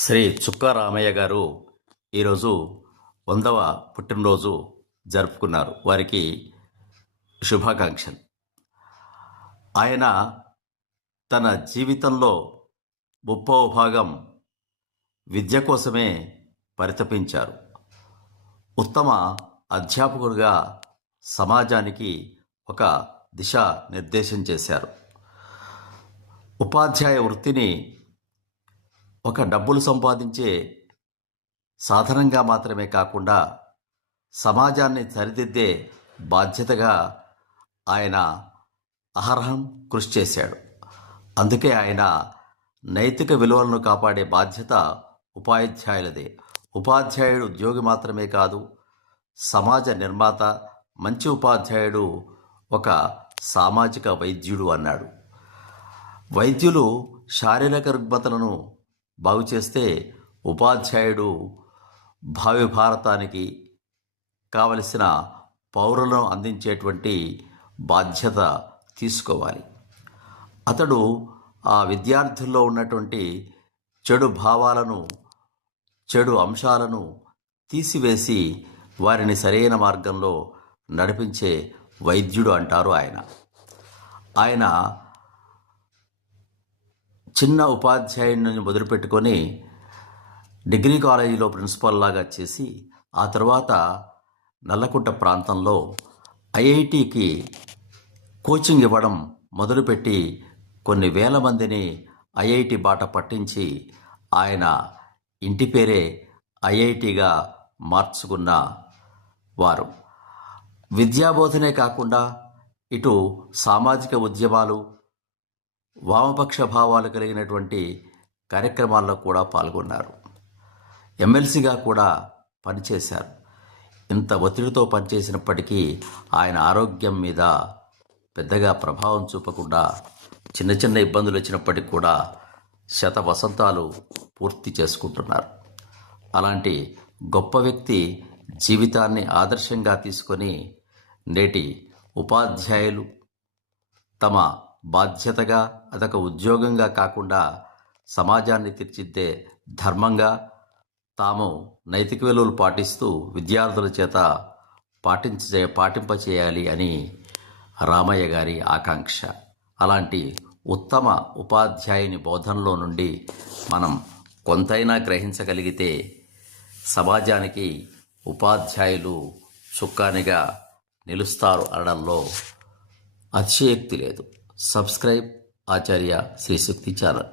శ్రీ చుక్కారామయ్య గారు ఈరోజు వందవ పుట్టినరోజు జరుపుకున్నారు. వారికి శుభాకాంక్షలు. ఆయన తన జీవితంలో ముప్పవ భాగం విద్య కోసమే పరితపించారు. ఉత్తమ అధ్యాపకుడిగా సమాజానికి ఒక దిశ నిర్దేశం చేశారు. ఉపాధ్యాయ వృత్తిని ఒక డబ్బులు సంపాదించే సాధనంగా మాత్రమే కాకుండా సమాజాన్ని సరిదిద్దే బాధ్యతగా ఆయన అహర్హం కృషి చేశాడు. అందుకే ఆయన నైతిక విలువలను కాపాడే బాధ్యత ఉపాధ్యాయులదే. ఉపాధ్యాయుడు ఉద్యోగి మాత్రమే కాదు సమాజ నిర్మాత మంచి ఉపాధ్యాయుడు ఒక సామాజిక వైద్యుడు అన్నాడు. వైద్యులు శారీరక రుగ్మతలను బాగు చేస్తే ఉపాధ్యాయుడు భావి భారతానికి కావలసిన పౌరులను అందించేటువంటి బాధ్యత తీసుకోవాలి. అతడు ఆ విద్యార్థుల్లో ఉన్నటువంటి చెడు భావాలను చెడు అంశాలను తీసివేసి వారిని సరైన మార్గంలో నడిపించే వైద్యుడు అంటారు ఆయన. ఆయన చిన్న ఉపాధ్యాయుని మొదలుపెట్టుకొని డిగ్రీ కాలేజీలో ప్రిన్సిపాల్ లాగా చేసి ఆ తర్వాత నల్లకుంట ప్రాంతంలో ఐఐటికి కోచింగ్ ఇవ్వడం మొదలుపెట్టి కొన్ని వేల మందిని ఐఐటి బాట పట్టించి ఆయన ఇంటి పేరే ఐఐటిగా మార్చుకున్న వారు. విద్యాబోధనే కాకుండా ఇటు సామాజిక ఉద్యమాలు వామపక్ష భావాలు కలిగినటువంటి కార్యక్రమాల్లో కూడా పాల్గొన్నారు. ఎమ్మెల్సీగా కూడా పనిచేశారు. ఇంత ఒత్తిడితో పనిచేసినప్పటికీ ఆయన ఆరోగ్యం మీద పెద్దగా ప్రభావం చూపకుండా చిన్న చిన్న ఇబ్బందులు వచ్చినప్పటికీ కూడా శత వసంతాలు పూర్తి చేసుకుంటున్నారు. అలాంటి గొప్ప వ్యక్తి జీవితాన్ని ఆదర్శంగా తీసుకొని నేటి ఉపాధ్యాయులు తమ బాధ్యతగా అదొక ఉద్యోగంగా కాకుండా సమాజాన్ని తీర్చిద్దే ధర్మంగా తాము నైతిక విలువలు పాటిస్తూ విద్యార్థుల చేత పాటించే పాటింపచేయాలి అని రామయ్య గారి ఆకాంక్ష. అలాంటి ఉత్తమ ఉపాధ్యాయుని బోధనలో నుండి మనం కొంతైనా గ్రహించగలిగితే సమాజానికి ఉపాధ్యాయులు చుక్కానిగా నిలుస్తారు అనడంలో అతిశయోక్తి లేదు. Subscribe Acharya Shrishakti channel.